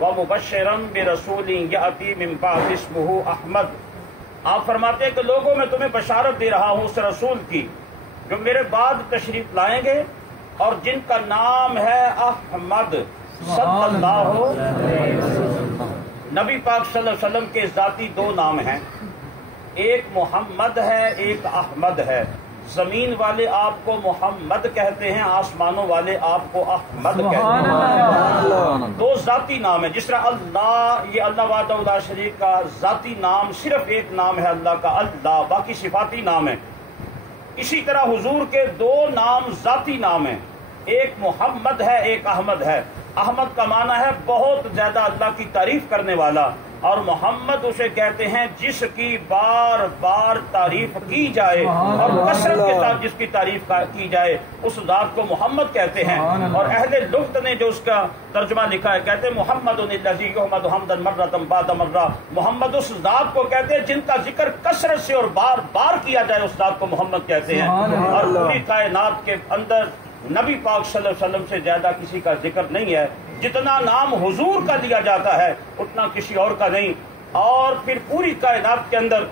وَمُبَشِّرًا بِرَسُولٍ يَأْتِي مِن بَعْدِهِ اسْمُهُ احمد۔ آپ فرماتے ہیں کہ لوگوں میں تمہیں بشارت دے رہا ہوں اس رسول کی جو میرے بعد تشریف لائیں گے اور جن کا نام ہے احمد صلی اللہ علیہ وسلم۔ نبی پاک صلی اللہ علیہ وسلم کے ذاتی دو نام ہیں، ایک محمد ہے ایک احمد ہے۔ زمین والے آپ کو محمد کہتے ہیں، آسمانوں والے آپ کو احمد کہتے ہیں۔ دو ذاتی نام ہیں، جس طرح اللہ، یہ اللہ وحدہ لا شریک کا ذاتی نام صرف ایک نام ہے اللہ کا اللہ، باقی صفاتی نام ہے۔ اسی طرح حضور کے دو نام ذاتی نام ہیں، ایک محمد ہے ایک احمد ہے۔ احمد کا معنی ہے بہت زیادہ اللہ کی تعریف کرنے والا، اور محمد اسے کہتے ہیں جس کی بار بار تعریف کی جائے اور کثرت کے ساتھ جس کی تعریف کی جائے اس ذات کو محمد کہتے ہیں۔ اور اہل لغت نے جو اس کا ترجمہ لکھا ہے کہتے ہیں محمد الذی یحمد حمدا مرۃ بعد مرہ، محمد اس ذات کو کہتے ہیں جن کا ذکر کثرت سے اور بار بار کیا جائے اس ذات کو محمد کہتے ہیں۔ اور پوری کائنات کے اندر نبی پاک صلی اللہ علیہ وسلم سے زیادہ کسی کا ذکر نہیں ہے، جتنا نام حضور کا لیا جاتا ہے اتنا کسی اور کا نہیں۔ اور پھر پوری کائنات کے اندر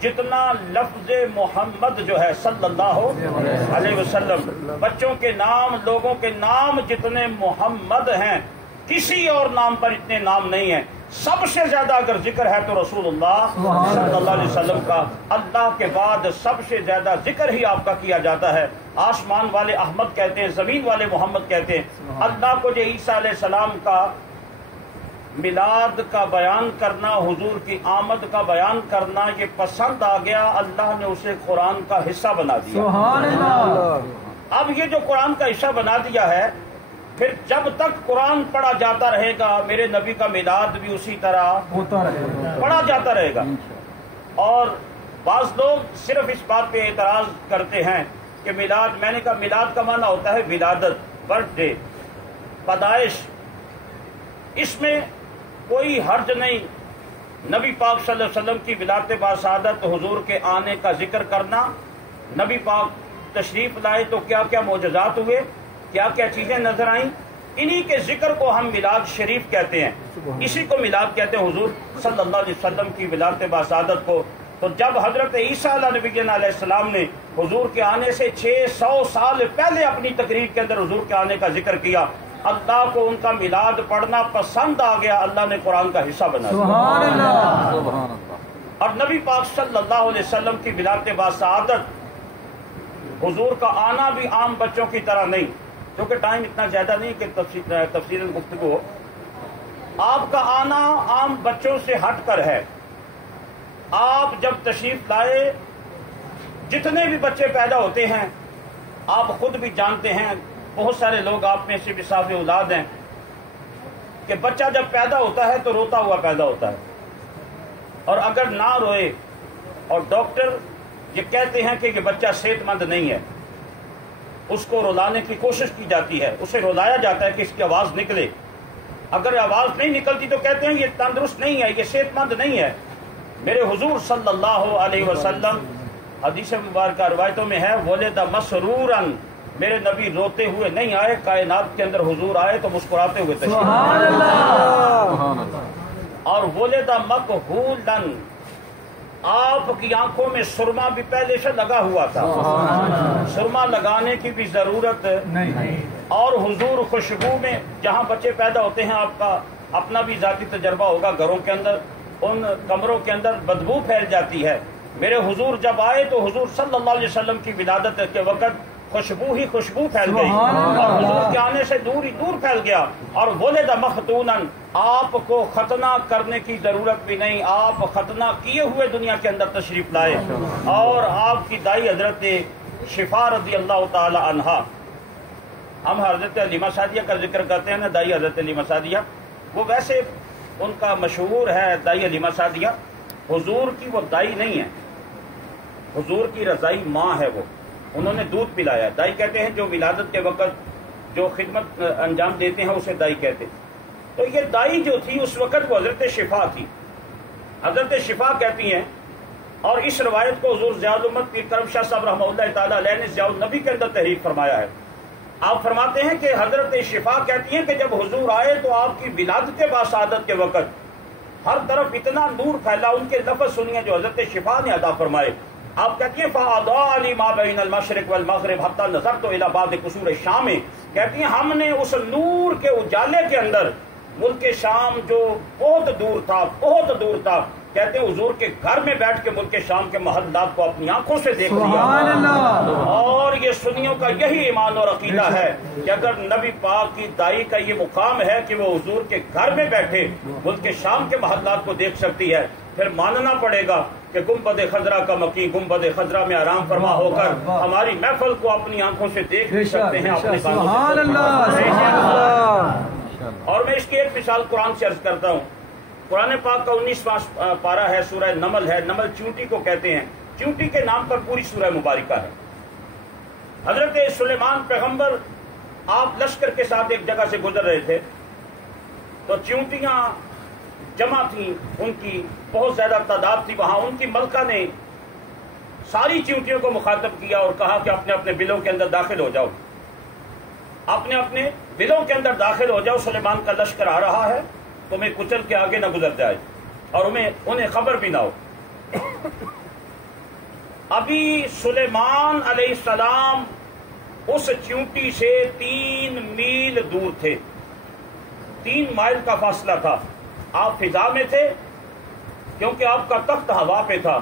جتنا لفظ محمد جو ہے صلی اللہ علیہ وسلم، بچوں کے نام، لوگوں کے نام جتنے محمد ہیں کسی اور نام پر اتنے نام نہیں ہیں۔ سب سے زیادہ اگر ذکر ہے تو رسول اللہ صلی اللہ علیہ وسلم کا، اللہ کے بعد سب سے زیادہ ذکر ہی آپ کا کیا جاتا ہے۔ آسمان والے احمد کہتے ہیں، زمین والے محمد کہتے ہیں۔ اللہ کو جو عیسیٰ علیہ السلام کا میلاد کا بیان کرنا، حضور کی آمد کا بیان کرنا یہ پسند آ گیا، اللہ نے اسے قرآن کا حصہ بنا دیا۔ سبحان اللہ۔ اب یہ جو قرآن کا حصہ بنا دیا ہے، پھر جب تک قرآن پڑھا جاتا رہے گا میرے نبی کا میلاد بھی اسی طرح ہوتا رہے گا، پڑھا جاتا رہے گا۔ اور بعض لوگ صرف اس بات پہ اعتراض کرتے ہیں کہ میلاد، میں نے کہا میلاد کا معنی ہوتا ہے ولادت، برتھ ڈے، پیدائش، اس میں کوئی حرج نہیں۔ نبی پاک صلی اللہ علیہ وسلم کی ولادت باسعادت، حضور کے آنے کا ذکر کرنا، نبی پاک تشریف لائے تو کیا کیا معجزات ہوئے، کیا کیا چیزیں نظر آئیں، انہی کے ذکر کو ہم میلاد شریف کہتے ہیں، اسی کو میلاد کہتے ہیں، حضور صلی اللہ علیہ وسلم کی ولادت باسعادت کو۔ تو جب حضرت عیسیٰ نبی علیہ السلام نے حضور کے آنے سے 600 سال پہلے اپنی تقریر کے اندر حضور کے آنے کا ذکر کیا، اللہ کو ان کا میلاد پڑھنا پسند آ گیا، اللہ نے قرآن کا حصہ بنا دیا۔ سبحان اللہ۔ اور نبی پاک صلی اللہ علیہ وسلم کی ولادت باسعادت، حضور کا آنا بھی عام بچوں کی طرح نہیں، کیونکہ ٹائم اتنا زیادہ نہیں کہ تفصیل گفتگو ہو۔ آپ کا آنا عام بچوں سے ہٹ کر ہے۔ آپ جب تشریف لائے، جتنے بھی بچے پیدا ہوتے ہیں آپ خود بھی جانتے ہیں، بہت سارے لوگ آپ میں سے بھی صاحب اولاد ہیں کہ بچہ جب پیدا ہوتا ہے تو روتا ہوا پیدا ہوتا ہے، اور اگر نہ روئے اور ڈاکٹر یہ کہتے ہیں کہ یہ بچہ صحت مند نہیں ہے، اس کو رلانے کی کوشش کی جاتی ہے، اسے رلایا جاتا ہے کہ اس کی آواز نکلے، اگر آواز نہیں نکلتی تو کہتے ہیں یہ تندرست نہیں ہے، یہ صحت مند نہیں ہے۔ میرے حضور صلی اللہ علیہ وسلم حدیث مبارکہ روایتوں میں ہے ولد مسرورن، میرے نبی روتے ہوئے نہیں آئے، کائنات کے اندر حضور آئے تو مسکراتے ہوئے تشریف۔ سبحان اللہ۔ اور ولد مکحولن، آپ کی آنکھوں میں سرما بھی پہلے سے لگا ہوا تھا، سرما لگانے کی بھی ضرورت نہیں۔ اور حضور خوشبو میں، جہاں بچے پیدا ہوتے ہیں آپ کا اپنا بھی ذاتی تجربہ ہوگا، گھروں کے اندر ان کمروں کے اندر بدبو پھیل جاتی ہے، میرے حضور جب آئے تو حضور صلی اللہ علیہ وسلم کی ولادت کے وقت خوشبو ہی خوشبو پھیل گئی، اور حضور کے آنے سے دور ہی دور پھیل گیا۔ اور ولد مختونن، آپ کو ختنہ کرنے کی ضرورت بھی نہیں، آپ ختنہ کیے ہوئے دنیا کے اندر تشریف لائے۔ اور آپ کی دائی حضرت شفا رضی اللہ تعالی عنہا، ہم حضرت علیمہ سعدیہ کا ذکر کرتے ہیں نا، دائی حضرت علیمہ سعدیہ، وہ ویسے ان کا مشہور ہے دائی علیمہ سعدیہ، حضور کی وہ دائی نہیں ہے، حضور کی رضائی ماں ہے، وہ انہوں نے دودھ پلایا۔ دائی کہتے ہیں جو ولادت کے وقت جو خدمت انجام دیتے ہیں اسے دائی کہتے ہیں۔ تو یہ دائی جو تھی اس وقت وہ حضرت شفا تھی، حضرت شفا کہتی ہیں۔ اور اس روایت کو حضور ضیاء الامت پیر کرم شاہ صاحب رحمہ اللہ تعالیٰ علیہ نے ضیاء النبی کے اندر تحریر فرمایا ہے آپ فرماتے ہیں کہ حضرت شفا کہتی ہیں کہ جب حضور آئے تو آپ کی ولادت باسعادت کے وقت ہر طرف اتنا نور پھیلا. ان کے لفظ سنیے جو حضرت شفا نے ادا فرمائے. آپ کہتی ہیں فَأَضَاءَ لِي مَا بَيْنَ الْمَشْرِقِ وَالْمَغْرِبِ حَتَّى نَظَرْتُ إِلَى بَعْضِ قُصُورِ الشَّامِ. کہتی ہیں ہم نے اس نور کے اجالے کے اندر ملک شام جو بہت دور تھا کہتے ہیں حضور کے گھر میں بیٹھ کے ملک شام کے محلات کو اپنی آنکھوں سے دیکھ لیا. اور یہ سنیوں کا یہی ایمان اور عقیدہ ہے کہ اگر نبی پاک کی دائی کا یہ مقام ہے کہ وہ حضور کے گھر میں بیٹھے ملک شام کے محلات کو دیکھ سکتی ہے، پھر ماننا پڑے گا کہ گنبد خضرا کا مکی گنبد خضرا میں آرام فرما ہو کر ہماری محفل کو اپنی آنکھوں سے دیکھ بھی سکتے ہیں، اپنے کانوں سے. اور میں اس کی ایک مثال قرآن سے عرض کرتا ہوں. قرآن پاک کا 19واں پارہ ہے، سورہ نمل ہے. نمل چیونٹی کو کہتے ہیں. چیونٹی کے نام پر پوری سورہ مبارکہ ہے. حضرت سلیمان پیغمبر آپ لشکر کے ساتھ ایک جگہ سے گزر رہے تھے تو چیونٹیاں جمع تھیں، ان کی بہت زیادہ تعداد تھی وہاں. ان کی ملکہ نے ساری چیونٹیوں کو مخاطب کیا اور کہا کہ اپنے اپنے بلوں کے اندر داخل ہو جاؤ، اپنے اپنے بلوں کے اندر داخل ہو جاؤ. سلیمان کا لشکر آ رہا ہے، تمہیں کچل کے آگے نہ گزر جائے اور انہیں خبر بھی نہ ہو. ابھی سلیمان علیہ السلام اس چیونٹی سے 3 میل دور تھے. 3 مائل کا فاصلہ تھا. آپ فضا میں تھے کیونکہ آپ کا تخت ہوا پہ تھا.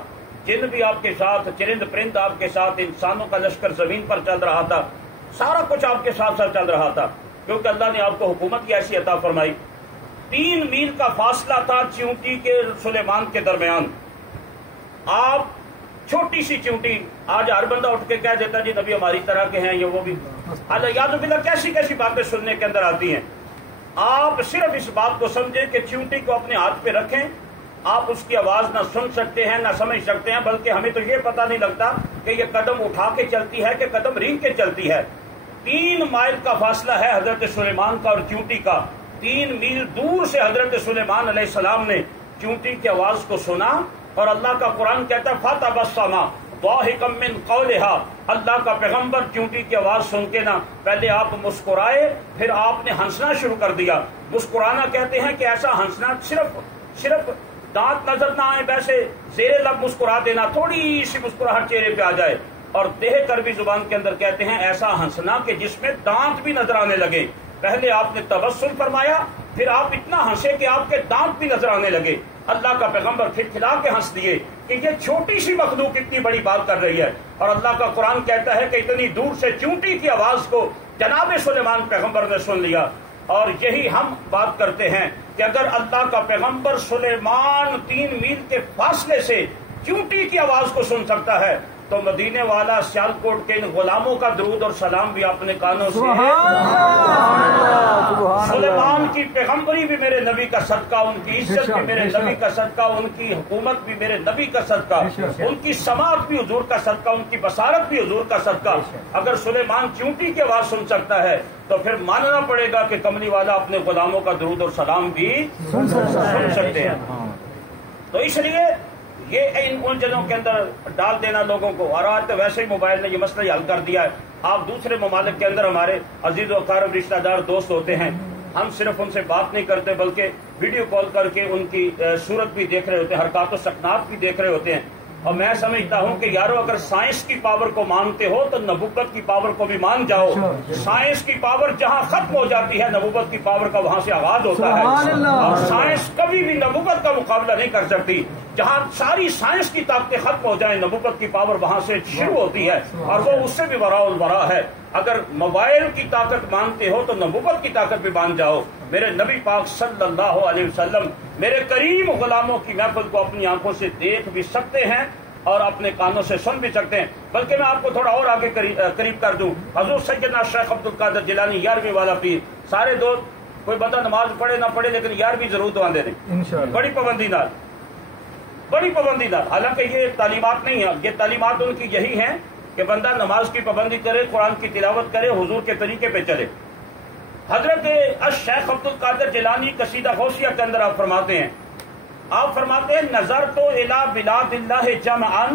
جن بھی آپ کے ساتھ، چرند پرند آپ کے ساتھ، انسانوں کا لشکر زمین پر چل رہا تھا. سارا کچھ آپ کے ساتھ ساتھ چل رہا تھا کیونکہ اللہ نے آپ کو حکومت کی ایسی عطا فرمائی. 3 میل کا فاصلہ تھا چیونٹی کے سلیمان کے درمیان. آپ چھوٹی سی چیونٹی، آج ہر بندہ اٹھ کے کہہ دیتا جی نبی ہماری طرح کے ہیں، یہ وہ بھی یاد باللہ کیسی کیسی باتیں سننے کے اندر آتی ہیں. آپ صرف اس بات کو سمجھیں کہ چیونٹی کو اپنے ہاتھ پہ رکھیں. آپ اس کی آواز نہ سن سکتے ہیں نہ سمجھ سکتے ہیں، بلکہ ہمیں تو یہ پتہ نہیں لگتا کہ یہ قدم اٹھا کے چلتی ہے کہ قدم رینگ کے چلتی ہے. 3 مائل کا فاصلہ ہے حضرت سلیمان کا اور چیونٹی کا. 3 میل دور سے حضرت سلیمان علیہ السلام نے چیونٹی کی آواز کو سنا اور اللہ کا قرآن کہتا ہے فَتَبَسَّمَ ضَاحِكًا مِّن قَوْلِهَا. اللہ کا پیغمبر چیونٹی کی آواز سن کے نہ پہلے آپ مسکرائے، پھر آپ نے ہنسنا شروع کر دیا. مسکرانا کہتے ہیں کہ ایسا ہنسنا صرف دانت نظر نہ آئے، ویسے زیر لب مسکرا دینا، تھوڑی سی مسکراہٹ چہرے پہ آ جائے. اور دیہ کروی زبان کے اندر کہتے ہیں ایسا ہنسنا کہ جس میں دانت بھی نظر آنے لگے. پہلے آپ نے تبسم فرمایا، پھر آپ اتنا ہنسے کہ آپ کے دانت بھی نظر آنے لگے. اللہ کا پیغمبر کھلکھلا کے ہنس دیے کہ یہ چھوٹی سی مخلوق اتنی بڑی بات کر رہی ہے. اور اللہ کا قرآن کہتا ہے کہ اتنی دور سے چیونٹی کی آواز کو جناب سلیمان پیغمبر نے سن لیا. اور یہی ہم بات کرتے ہیں کہ اگر اللہ کا پیغمبر سلیمان 3 میل کے فاصلے سے چیونٹی کی آواز کو سن سکتا ہے تو مدینے والا سیالکوٹ کے ان غلاموں کا درود اور سلام بھی اپنے کانوں سے. سلیمان کی پیغمبری بھی میرے نبی کا صدقہ، ان کی عزت بھی میرے نبی کا صدقہ، ان کی حکومت بھی میرے نبی کا صدقہ، ان کی سماعت بھی حضور کا صدقہ، ان کی بصارت بھی حضور کا صدقہ. اگر سلیمان چیونٹی کی آواز سن سکتا ہے تو پھر ماننا پڑے گا کہ کملی والا اپنے غلاموں کا درود اور سلام بھی سن سکتے ہیں. تو اس لیے یہ ان الجھنوں کے اندر ڈال دینا لوگوں کو. اور آج تو ویسے ہی موبائل نے یہ مسئلہ حل کر دیا ہے. آپ دوسرے ممالک کے اندر ہمارے عزیز و اقارب رشتہ دار دوست ہوتے ہیں، ہم صرف ان سے بات نہیں کرتے بلکہ ویڈیو کال کر کے ان کی صورت بھی دیکھ رہے ہوتے ہیں، حرکات و سکنات بھی دیکھ رہے ہوتے ہیں. اور میں سمجھتا ہوں کہ یارو اگر سائنس کی پاور کو مانتے ہو تو نبوت کی پاور کو بھی مان جاؤ. سائنس کی پاور جہاں ختم ہو جاتی ہے نبوت کی پاور کا وہاں سے آغاز ہوتا ہے. اور سائنس کبھی بھی نبوت کا مقابلہ نہیں کر سکتی. جہاں ساری سائنس کی طاقتیں ختم ہو جائیں نبوت کی پاور وہاں سے شروع ہوتی ہے اور وہ اس سے بھی وراء الورا ہے. اگر موبائل کی طاقت مانتے ہو تو نبوت کی طاقت بھی مان جاؤ. میرے نبی پاک صلی اللہ علیہ وسلم میرے کریم غلاموں کی محفل کو اپنی آنکھوں سے دیکھ بھی سکتے ہیں اور اپنے کانوں سے سن بھی سکتے ہیں. بلکہ میں آپ کو تھوڑا اور آگے قریب کر دوں. حضور سیدنا شیخ عبد القادر جیلانی 11ویں والا پیر. سارے دوست کوئی بندہ نماز پڑھے نہ پڑھے لیکن 11ویں ضرور دعا دے دیں، بڑی پابندی نہ، بڑی پابندی نہ. حالانکہ یہ تعلیمات نہیں ہیں، یہ تعلیمات ان کی یہی ہیں کہ بندہ نماز کی پابندی کرے، قرآن کی تلاوت کرے، حضور کے طریقے پہ چلے. حضرت الشیخ عبد القادر جیلانی قصیدہ غوثیہ کے اندر آپ فرماتے ہیں نظر تو الی بلاد اللہ جمعا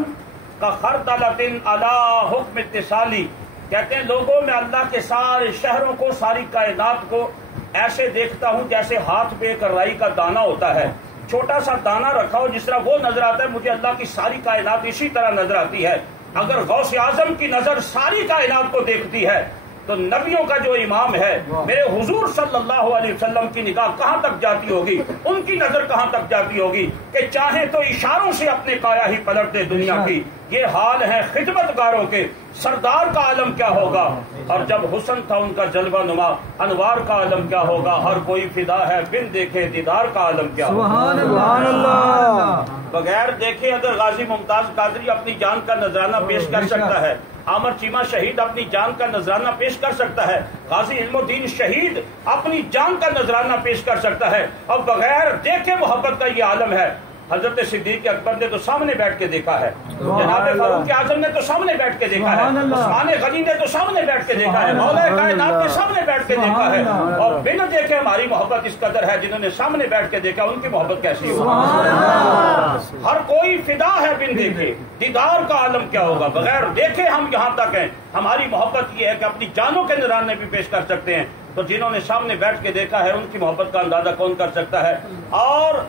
کا خردلۃ علی حکم اتصالی کہتے ہیں لوگوں میں اللہ کے سارے شہروں کو، ساری کائنات کو ایسے دیکھتا ہوں جیسے ہاتھ پہ ایک رائی کا دانہ ہوتا ہے، چھوٹا سا دانہ رکھا ہو جس طرح وہ نظر آتا ہے، مجھے اللہ کی ساری کائنات اسی طرح نظر آتی ہے۔ اگر غوث اعظم کی نظر ساری کائنات کو دیکھتی ہے تو نبیوں کا جو امام ہے میرے حضور صلی اللہ علیہ وسلم کی نگاہ کہاں تک جاتی ہوگی، ان کی نظر کہاں تک جاتی ہوگی کہ چاہے تو اشاروں سے اپنے کایا ہی پلٹ دے دنیا کی۔ یہ حال ہے خدمت گاروں کے، سردار کا عالم کیا ہوگا، اور جب حسن تھا ان کا جلوہ نما، انوار کا عالم کیا ہوگا، ہر کوئی فدا ہے بن دیکھے دیدار کا عالم کیا ہوگا۔ سبحان اللہ۔ بغیر دیکھے اگر غازی ممتاز قادری اپنی جان کا نذرانہ پیش کر سکتا ہے، عامر چیمہ شہید اپنی جان کا نذرانہ پیش کر سکتا ہے، غازی علم الدین شہید اپنی جان کا نذرانہ پیش کر سکتا ہے، اور بغیر دیکھے محبت کا یہ عالم ہے۔ حضرت صدیق اکبر نے تو سامنے بیٹھ کے دیکھا ہے، جناب فاروق اعظم نے تو سامنے بیٹھ کے دیکھا ہے، عثمان غنی نے تو سامنے بیٹھ کے دیکھا ہے، مولا کائنات نے سامنے بیٹھ کے دیکھا ہے، اور بنا دیکھے ہماری محبت اس قدر ہے، جنہوں نے سامنے بیٹھ کے دیکھا ان کی محبت کیسی ہوگی۔ ہر کوئی فدا ہے بن دیکھے دیدار کا عالم کیا ہوگا۔ بغیر دیکھے ہم یہاں تک ہیں، ہماری محبت یہ ہے کہ اپنی جانوں کے نذرانے بھی پیش کر سکتے ہیں، تو جنہوں نے سامنے بیٹھ کے دیکھا ہے ان کی محبت کا اندازہ کون کر سکتا ہے۔ اور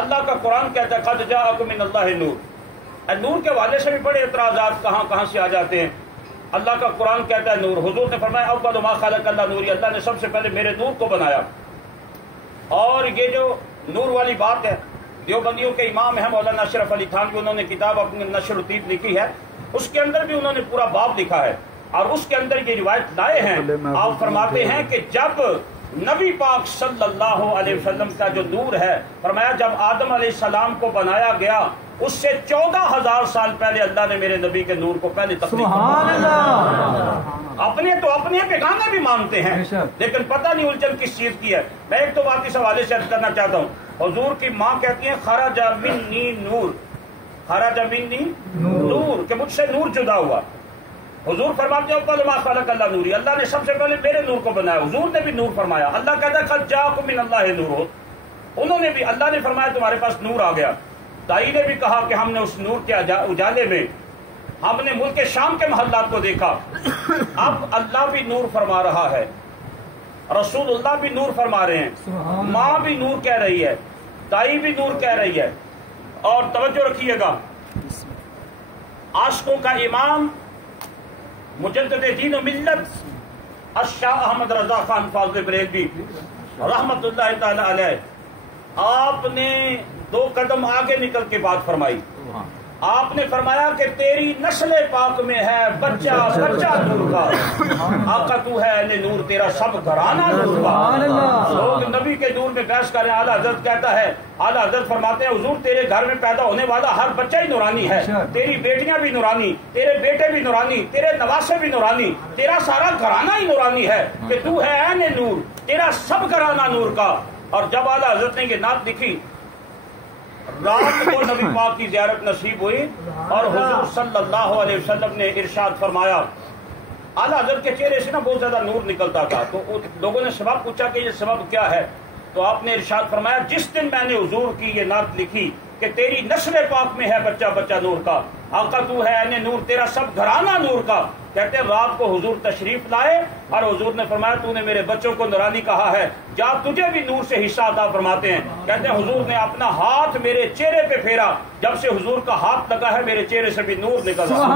اللہ کا قرآن کہتا ہے قد جاءکم من اللہ نور، نور کے والے سے بھی بڑے اعتراضات کہاں کہاں سے آ جاتے ہیں۔ اللہ کا قرآن کہتا ہے نور، حضور نے فرمایا اول ما خلق اللہ نوری، اللہ نے سب سے پہلے میرے نور کو بنایا۔ اور یہ جو نور والی بات ہے، دیوبندیوں کے امام ہیں مولانا اشرف علی تھانوی، انہوں نے کتاب اپنی نشر و تیب لکھی ہے، اس کے اندر بھی انہوں نے پورا باب لکھا ہے، اور اس کے اندر یہ روایت لائے ہیں۔ آپ فرماتے ہیں کہ جب نبی پاک صلی اللہ علیہ وسلم کا جو نور ہے، فرمایا جب آدم علیہ السلام کو بنایا گیا اس سے 14,000 سال پہلے اللہ نے میرے نبی کے نور کو پہلے تخلیق کیا۔ اپنے تو اپنے بیگانے بھی مانتے ہیں، لیکن پتہ نہیں الجھن کس چیز کی ہے۔ میں ایک تو بات اس حوالے سے عرض کرنا چاہتا ہوں، حضور کی ماں کہتی ہیں خرج منی نور، خرج منی نور، کہ مجھ سے نور جدا ہوا۔ حضور فرماتے ہیں اول ما خلق اللہ نوری، اللہ نے سب سے پہلے میرے نور کو بنایا، حضور نے بھی نور فرمایا۔ اللہ کہتا ہے قد جاءکم من اللہ نور، انہوں نے بھی، اللہ نے فرمایا تمہارے پاس نور آ گیا۔ دائی نے بھی کہا کہ ہم نے اس نور کے اجالے میں ہم نے ملک شام کے محلات کو دیکھا۔ اب اللہ بھی نور فرما رہا ہے، رسول اللہ بھی نور فرما رہے ہیں، ماں بھی نور کہہ رہی ہے، دائی بھی نور کہہ رہی ہے۔ اور توجہ رکھیے گا، عاشقوں کا امام مجدد دین و ملت الشاہ احمد رضا خان فاضل بریلوی رحمت اللہ تعالی علیہ، آپ نے 2 قدم آگے نکل کے بات فرمائی۔ آپ نے فرمایا کہ تیری نسل پاک میں ہے بچہ بچہ نور کا، آقا تو ہے اہل نور، تیرا سب گھرانہ نور کا۔ لوگ نبی کے نور میں بحث کریں، اعلیٰ حضرت کہتا ہے، اعلیٰ حضرت فرماتے ہیں حضور تیرے گھر میں پیدا ہونے والا ہر بچہ ہی نورانی ہے، تیری بیٹیاں بھی نورانی، تیرے بیٹے بھی نورانی، تیرے نواسے بھی نورانی، تیرا سارا گھرانہ ہی نورانی ہے، کہ تو ہے اہل نور، تیرا سب گھرانہ نور کا۔ اور جب اعلیٰ حضرت نے یہ نعت لکھی، رات کو نبی پاک کی زیارت نصیب ہوئی اور حضور صلی اللہ علیہ وسلم نے ارشاد فرمایا، اعلیٰ حضرت کے چہرے سے نا بہت زیادہ نور نکلتا تھا، تو لوگوں نے سبب پوچھا کہ یہ سبب کیا ہے، تو آپ نے ارشاد فرمایا جس دن میں نے حضور کی یہ نعت لکھی کہ تیری نسل پاک میں ہے بچہ بچہ نور کا، آقا تو ہے اہل نور، تیرا سب گھرانہ نور کا، کہتے ہیں رات کو حضور تشریف لائے اور حضور نے فرمایا تو نے میرے بچوں کو نورانی کہا ہے، جا تجھے بھی نور سے حصہ عطا فرماتے ہیں۔ کہتے ہیں حضور نے اپنا ہاتھ میرے چہرے پہ پھیرا، جب سے حضور کا ہاتھ لگا ہے میرے چہرے سے بھی نور نکل رہا۔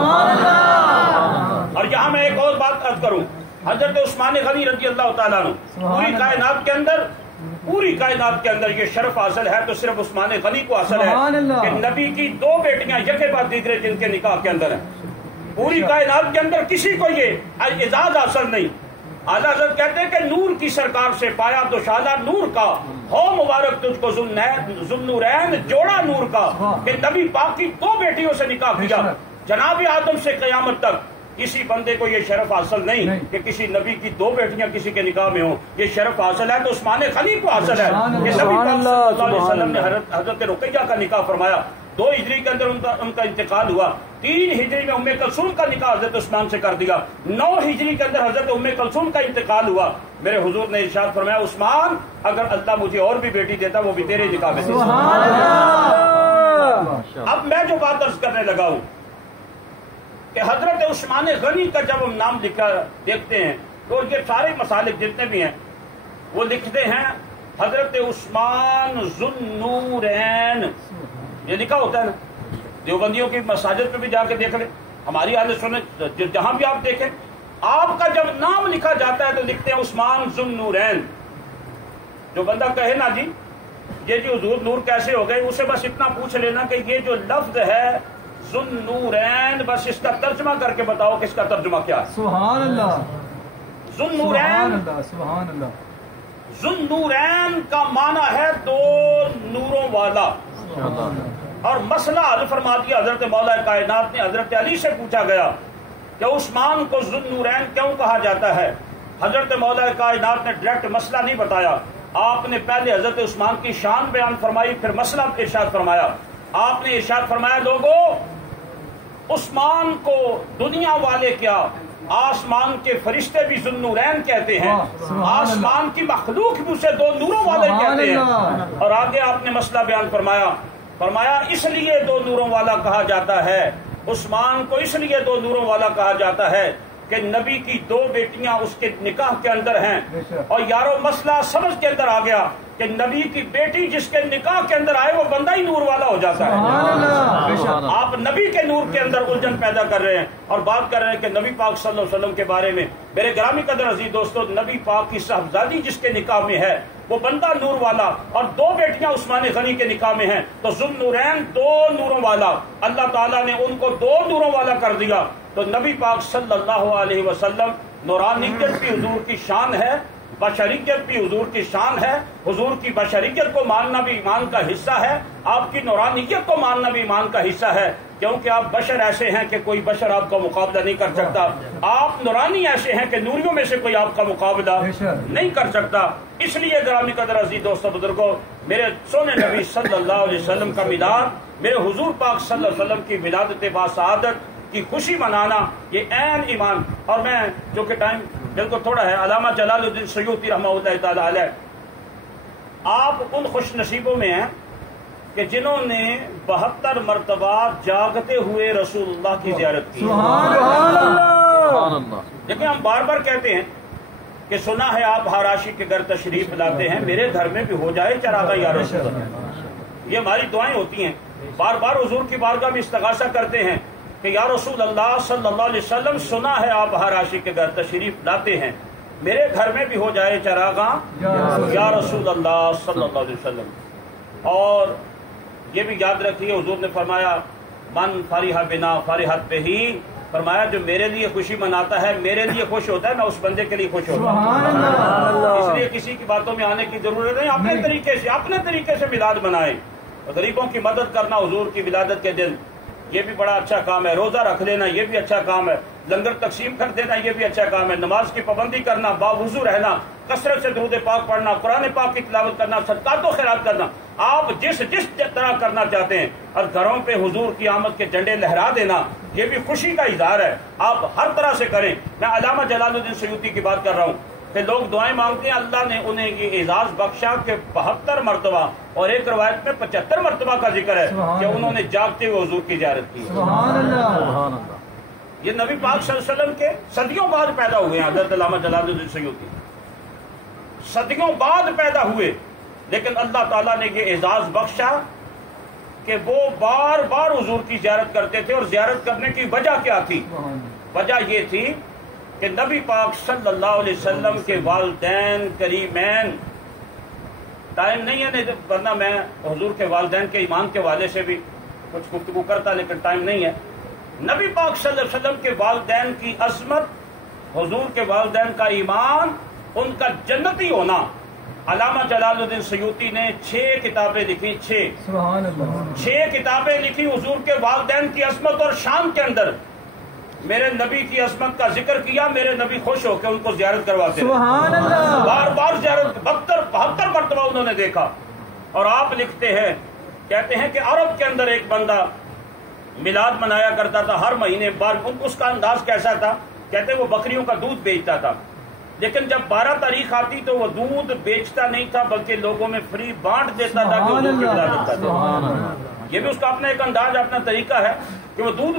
اور یہاں میں ایک اور بات عرض کروں، حضرت عثمان غنی رضی اللہ تعالیٰ عنہ، پوری کائنات کے اندر یہ شرف حاصل ہے تو صرف عثمان غنی کو حاصل ہے کہ نبی کی 2 بیٹیاں یکے بعد دیگرے جن کے نکاح کے اندر ہیں، پوری کائنات کے اندر کسی کو یہ اعزاز حاصل نہیں۔ اعلیٰ حضرت کہتے ہیں کہ نور کی سرکار سے پایا تو شالہ نور کا، ہو مبارک تجھ کو ذوالنورین جوڑا نور کا، کہ نبی پاک کی 2 بیٹیوں سے نکاح کیا، جناب آدم سے قیامت تک کسی بندے کو یہ شرف حاصل نہیں کہ کسی نبی کی 2 بیٹیاں کسی کے نکاح میں ہوں، یہ شرف حاصل ہے تو عثمان غنی کو حاصل ہے کہ نبی پاک صلی اللہ علیہ وسلم نے حضرت رقیہ کا نکاح فرمایا، 2 ہجری کے اندر ان کا انتقال ہوا، 3 ہجری میں ام کلثوم کا نکاح حضرت عثمان سے کر دیا، 9 ہجری کے اندر حضرت ام کلثوم کا انتقال ہوا۔ میرے حضور نے ارشاد فرمایا عثمان اگر اللہ مجھے اور بھی بیٹی دیتا وہ بھی تیرے نکاح میں دیتا۔ اب میں جو بات عرض کرنے لگا ہوں کہ حضرت عثمان غنی کا جب ہم نام لکھا دیکھتے ہیں تو یہ سارے مسالک جتنے بھی ہیں وہ لکھتے ہیں حضرت عثمان ذوالنورین، یہ لکھا ہوتا ہے نا. دیوبندیوں کی مساجد پہ بھی جا کے دیکھ لیں، ہماری اہل سنت جہاں بھی آپ دیکھیں، آپ کا جب نام لکھا جاتا ہے تو لکھتے ہیں عثمان ذوالنورین. جو بندہ کہے نا جی یہ جی حضور نور کیسے ہو گئے، اسے بس اتنا پوچھ لینا کہ یہ جو لفظ ہے ذوالنورین، بس اس کا ترجمہ کر کے بتاؤ کہ اس کا ترجمہ کیا ہے. سبحان اللہ. ذوالنورین، سبحان اللہ. ذوالنورین کا معنی ہے دو نوروں والا. اور مسئلہ حل فرما دیا حضرت مولا کائنات نے. حضرت علی سے پوچھا گیا کہ عثمان کو ذوالنورین کیوں کہا جاتا ہے. حضرت مولا کائنات نے ڈائریکٹ مسئلہ نہیں بتایا، آپ نے پہلے حضرت عثمان کی شان بیان فرمائی، پھر مسئلہ ارشاد فرمایا. آپ نے ارشاد فرمایا لوگوں عثمان کو دنیا والے کیا آسمان کے فرشتے بھی ذوالنورین کہتے ہیں، آسمان کی مخلوق بھی اسے دو نوروں والے کہتے ہیں. اور آگے آپ نے مسئلہ بیان فرمایا اس لیے دو نوروں والا کہا جاتا ہے، عثمان کو اس لیے دو نوروں والا کہا جاتا ہے کہ نبی کی دو بیٹیاں اس کے نکاح کے اندر ہیں. اور یارو مسئلہ سمجھ کے اندر آ گیا کہ نبی کی بیٹی جس کے نکاح کے اندر آئے وہ بندہ ہی نور والا ہو جاتا ہے. آپ نبی کے نور کے اندر الجھن پیدا کر رہے ہیں اور بات کر رہے ہیں کہ نبی پاک صلی اللہ علیہ وسلم کے بارے میں. میرے گرامی قدر عزیز دوستو، نبی پاک کی صاحبزادی جس کے نکاح میں ہے وہ بندہ نور والا، اور دو بیٹیاں عثمان غنی کے نکاح میں ہیں تو ذوالنورین دو نوروں والا. اللہ تعالیٰ نے ان کو دو نوروں والا کر دیا. تو نبی پاک صلی اللہ علیہ وسلم نورانیت بھی حضور کی شان ہے، بشریت بھی حضور کی شان ہے. حضور کی بشریت کو ماننا بھی ایمان کا حصہ ہے، آپ کی نورانیت کو ماننا بھی ایمان کا حصہ ہے، کیونکہ آپ بشر ایسے ہیں کہ کوئی بشر آپ کا مقابلہ نہیں کر سکتا. آپ نورانی ایسے ہیں کہ نوریوں میں سے کوئی آپ کا مقابلہ نہیں کر سکتا. اس لیے گرامی قدر عزیز دوستو بزرگوں، میرے سونے نبی صلی اللہ علیہ وسلم کا میلاد، میرے حضور پاک صلی اللہ علیہ وسلم کی ولادت باسعادت کی خوشی منانا یہ عین ایمان. اور میں جو کہ ٹائم بالکل تھوڑا ہے، علامہ جلال الدین سیوطی رحمہ اللہ تعالی علیہ، آپ ان خوش نصیبوں میں ہیں کہ جنہوں نے 72 مرتبہ جاگتے ہوئے رسول اللہ کی زیارت کی. لیکن ہم بار بار کہتے ہیں کہ سنا ہے آپ حراشی کے گھر تشریف لاتے ہیں، میرے گھر میں بھی ہو جائے چراغا یا رسول اللہ. یہ ہماری دعائیں ہوتی ہیں، بار بار حضور کی بارگاہ میں استغاثہ کرتے ہیں کہ یا رسول اللہ صلی اللہ علیہ وسلم سنا ہے آپ حراشی کے گھر تشریف لاتے ہیں، میرے گھر میں بھی ہو جائے چراغاں یا رسول اللہ صلی اللہ علیہ وسلم. اور یہ بھی یاد رکھیے حضور نے فرمایا من فرح بنا فرحت پہ ہی، فرمایا جو میرے لیے خوشی مناتا ہے میرے لیے خوش ہوتا ہے، میں اس بندے کے لیے خوش ہوتا ہوں. اس لیے کسی کی باتوں میں آنے کی ضرورت نہیں، اپنے طریقے سے میلاد منائیں. غریبوں کی مدد کرنا حضور کی ولادت کے دن یہ بھی بڑا اچھا کام ہے. روزہ رکھ لینا یہ بھی اچھا کام ہے. لنگر تقسیم کر دینا یہ بھی اچھا کام ہے. نماز کی پابندی کرنا، باوضو رہنا، کثرت سے درود پاک پڑھنا، قرآن پاک کی تلاوت کرنا، صدقات و خیرات کرنا، آپ جس طرح کرنا چاہتے ہیں، اور گھروں پہ حضور کی آمد کے جھنڈے لہرا دینا یہ بھی خوشی کا اظہار ہے. آپ ہر طرح سے کریں. میں علامہ جلال الدین سیوطی کی بات کر رہا ہوں کہ لوگ دعائیں مانگتے ہیں، اللہ نے انہیں یہ اعزاز بخشا کہ 72 مرتبہ اور ایک روایت میں 75 مرتبہ کا ذکر ہے کہ انہوں نے جاگتے ہوئے حضور کی زیارت کی. یہ نبی پاک صلی اللہ علیہ وسلم کے صدیوں بعد پیدا ہوئے ہیں. حضرت علامہ جلال الدین سیوطی صدیوں بعد پیدا ہوئے، لیکن اللہ تعالیٰ نے یہ اعزاز بخشا کہ وہ بار بار حضور کی زیارت کرتے تھے. اور زیارت کرنے کی وجہ کیا تھی؟ وجہ یہ تھی کہ نبی پاک صلی اللہ علیہ وسلم کے والدین کریمین، ٹائم نہیں ہے ورنہ میں حضور کے والدین کے ایمان کے حوالے سے بھی کچھ گفتگو کرتا، لیکن ٹائم نہیں ہے. نبی پاک صلی اللہ علیہ وسلم کے والدین کی عظمت، حضور کے والدین کا ایمان، ان کا جنتی ہونا. علامہ جلال الدین سیوطی نے 6 کتابیں لکھی، 6 کتابیں لکھی حضور کے والدین کی عظمت اور شان کے اندر. میرے نبی کی عظمت کا ذکر کیا، میرے نبی خوش ہو کے ان کو زیارت کرواتے ہیں. بار بار زیارت 72 مرتبہ انہوں نے دیکھا. اور آپ لکھتے ہیں، کہتے ہیں کہ عرب کے اندر ایک بندہ میلاد منایا کرتا تھا ہر مہینے بار. اس کا انداز کیسا تھا؟ کہتے ہیں وہ بکریوں کا دودھ بیچتا تھا، لیکن جب 12 تاریخ آتی تو وہ دودھ بیچتا نہیں تھا بلکہ لوگوں میں فری بانٹ دیتا تھا کہ حضور کی ولادت کا دن. یہ بھی اس کا اپنا ایک انداز، اپنا طریقہ ہے کہ وہ دودھ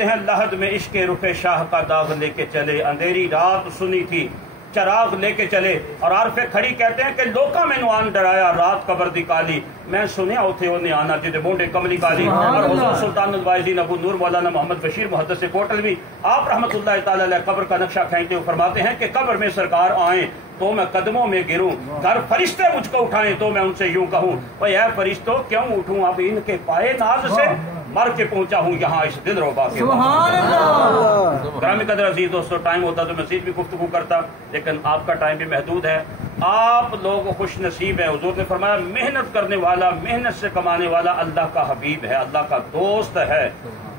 کہتے ہیں لحد میں عشق رخ شاہ کا داغ لے کے چلے، اندھیری رات سنی تھی چراغ لے کے چلے. اور عارف کھڑی کہتے ہیں کہ لوکاں میں آن ڈرایا رات قبر دی کالی، میں سنیا اتھے انہیں آنا جدے مونڈے کملی کالی. اور حضور سلطان الواعظین ابو نور مولانا محمد بشیر محدث کوٹل بھی آپ رحمۃ اللہ تعالی علیہ قبر کا نقشہ کھینچتے ہوئے فرماتے ہیں کہ قبر میں سرکار آئیں تو میں قدموں میں گروں، گر فرشتے مجھ کو اٹھائیں تو میں ان سے یوں کہوں اے فرشتوں کیوں اٹھوں اب ان کے پائے ناز سے، مر کے پہنچا ہوں یہاں اس دل ربا کے. سبحان اللہ. گرامی قدر عزیز دوستو، ٹائم ہوتا تو مزید بھی گفتگو کرتا، لیکن آپ کا ٹائم بھی محدود ہے. آپ لوگ خوش نصیب ہیں. حضور نے فرمایا محنت کرنے والا، محنت سے کمانے والا اللہ کا حبیب ہے، اللہ کا دوست ہے.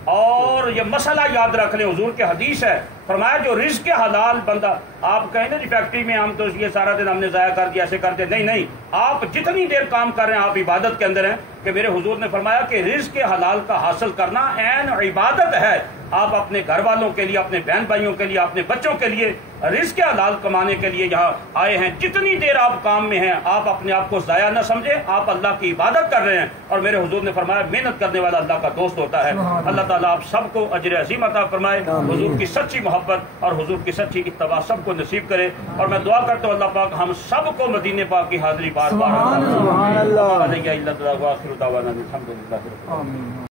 اور یہ مسئلہ یاد رکھ لیں، حضور کے حدیث ہے، فرمایا جو رزق حلال بندہ، آپ کہیں نا جی فیکٹری میں ہم تو یہ سارا دن ہم نے ضائع کر دیا ایسے کرتے، نہیں، آپ جتنی دیر کام کر رہے ہیں آپ عبادت کے اندر ہیں. کہ میرے حضور نے فرمایا کہ رزق حلال کا حاصل کرنا عین عبادت ہے. آپ اپنے گھر والوں کے لیے، اپنے بہن بھائیوں کے لیے، اپنے بچوں کے لیے رزق حلال کمانے کے لیے یہاں آئے ہیں. جتنی دیر آپ کام میں ہیں آپ اپنے آپ کو ضائع نہ سمجھیں، آپ اللہ کی عبادت کر رہے ہیں. اور میرے حضور نے فرمایا محنت کرنے والا اللہ کا دوست ہوتا ہے. اللہ تعالیٰ آپ سب کو اجر عظیم عطا فرمائے، حضور کی سچی محبت اور حضور کی سچی اتباع سب کو نصیب کرے. اور میں دعا کرتا ہوں اللہ پاک ہم سب کو مدینے پاک کی حاضری بار بار سبحان اللہ. علیہ الحمد للہ.